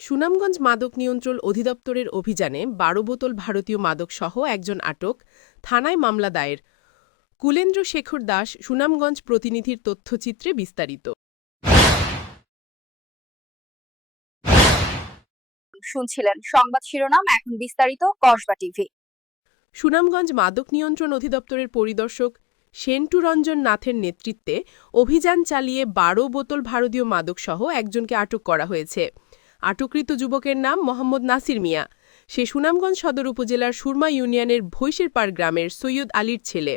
সুনামগঞ্জ মাদক নিয়ন্ত্রণ অধিদপ্তরের অভিযানে বারো বোতল ভারতীয় মাদকসহ একজন আটক থানায় মামলা দায়ের। কুলেন্দ্র শেখর দাস সুনামগঞ্জ প্রতিনিধির তথ্যচিত্রে বিস্তারিত। শুনছিলেন সংবাদ শিরোনাম এখন বিস্তারিত কসবা টিভি। সুনামগঞ্জ মাদক নিয়ন্ত্রণ অধিদপ্তরের পরিদর্শক সেন্টু রঞ্জন নাথের নেতৃত্বে অভিযান চালিয়ে বারো বোতল ভারতীয় মাদকসহ একজনকে আটক করা হয়েছে। আটককৃত যুবকের নাম মোহাম্মদ নাসির মিয়া। সে সুনামগঞ্জ সদর উপজেলার সুরমা ইউনিয়নের ভৈশেরপাড় গ্রামের সৈয়দ আলীর ছেলে।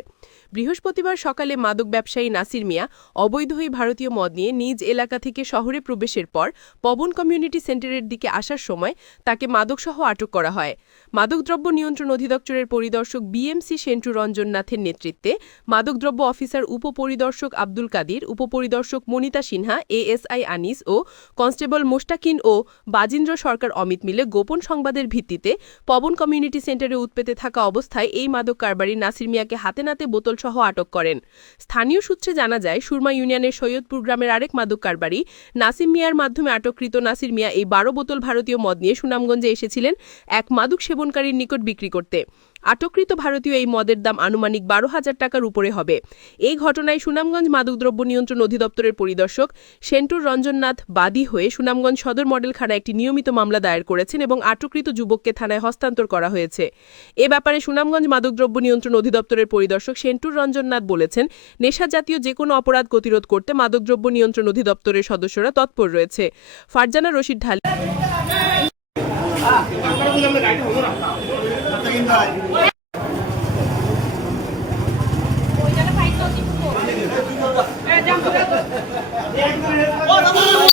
বৃহস্পতিবার সকালে মাদক ব্যবসায়ী নাসির মিয়া অবৈধ হয়ে ভারতীয় মদ নিয়ে নিজ এলাকা থেকে শহরে প্রবেশের পর পবন কমিউনিটি সেন্টারের দিকে আসার সময় তাকে মাদকসহ আটক করা হয়। মাদকদ্রব্য নিয়ন্ত্রণ অধিদপ্তরের পরিদর্শক বিএমসি সেন্টু রঞ্জন নাথের নেতৃত্বে মাদকদ্রব্য অফিসার উপপরিদর্শক আব্দুল কাদির, উপপরিদর্শক মনিতা সিনহা এএসআই আনিস ও কনস্টেবল মোস্টাকিন ও বাজিন্দ্র সরকার অমিত মিলে গোপন সংবাদের ভিত্তিতে পবন কমিউনিটি সেন্টারে উৎপেতে থাকা অবস্থায় এই মাদক কারবারি নাসির মিয়াকে হাতে নাতে বোতলসহ আটক করেন। স্থানীয় সূত্রে জানা যায়, সুরমা ইউনিয়নের সৈয়দপুর গ্রামের আরেক মাদক কারবারি নাসিম মিয়ার মাধ্যমে আটককৃত নাসির মিয়া এই বারো বোতল ভারতীয় মদ নিয়ে সুনামগঞ্জে এসেছিলেন। এক মাদক সেবনকারীর নিকট বিক্রি করতে। আটককৃত ভারতীয় এই মদের দাম আনুমানিক বারো হাজার টাকার উপরে হবে। এই ঘটনায় সুনামগঞ্জ মাদকদ্রব্য নিয়ন্ত্রণ অধিদপ্তরের পরিদর্শক সেন্টুর রঞ্জননাথ বাদী হয়ে সুনামগঞ্জ সদর মডেল খানায় একটি নিয়মিত মামলা দায়ের করেছেন এবং আটককৃত যুবককে থানায় হস্তান্তর করা হয়েছে। এ ব্যাপারে সুনামগঞ্জ মাদকদ্রব্য নিয়ন্ত্রণ অধিদপ্তরের পরিদর্শক সেন্টুর রঞ্জননাথ বলেছেন, নেশা জাতীয় যে কোনো অপরাধ প্রতিরোধ করতে মাদকদ্রব্য নিয়ন্ত্রণ অধিদপ্তরের সদস্যরা তৎপর রয়েছে। ফারজানা রশিদ ঢালি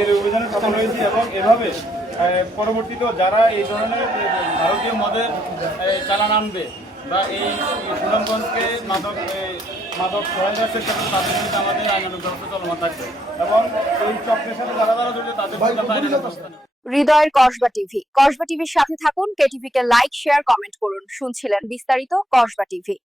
এর অভিযানে সফল হয়েছি এবং এভাবে পরবর্তীতেও যারা এই ধরনের ভারতীয় মদের চালান আনবে বা এই সুনামগঞ্জকে মাদক মাদক সহায়তার করবে তাদের বিরুদ্ধে আমাদের আইনানুগ ব্যবস্থা চলমান থাকবে এবং এই চক্রের সাথে যারা যারা জড়িত, তাদের নেব। হৃদয়ের কসবা টিভি। কসবা টিভির সাথে থাকুন কেটিভিকে লাইক শেয়ার কমেন্ট করুন। শুনছিলেন বিস্তারিত কসবা টিভি।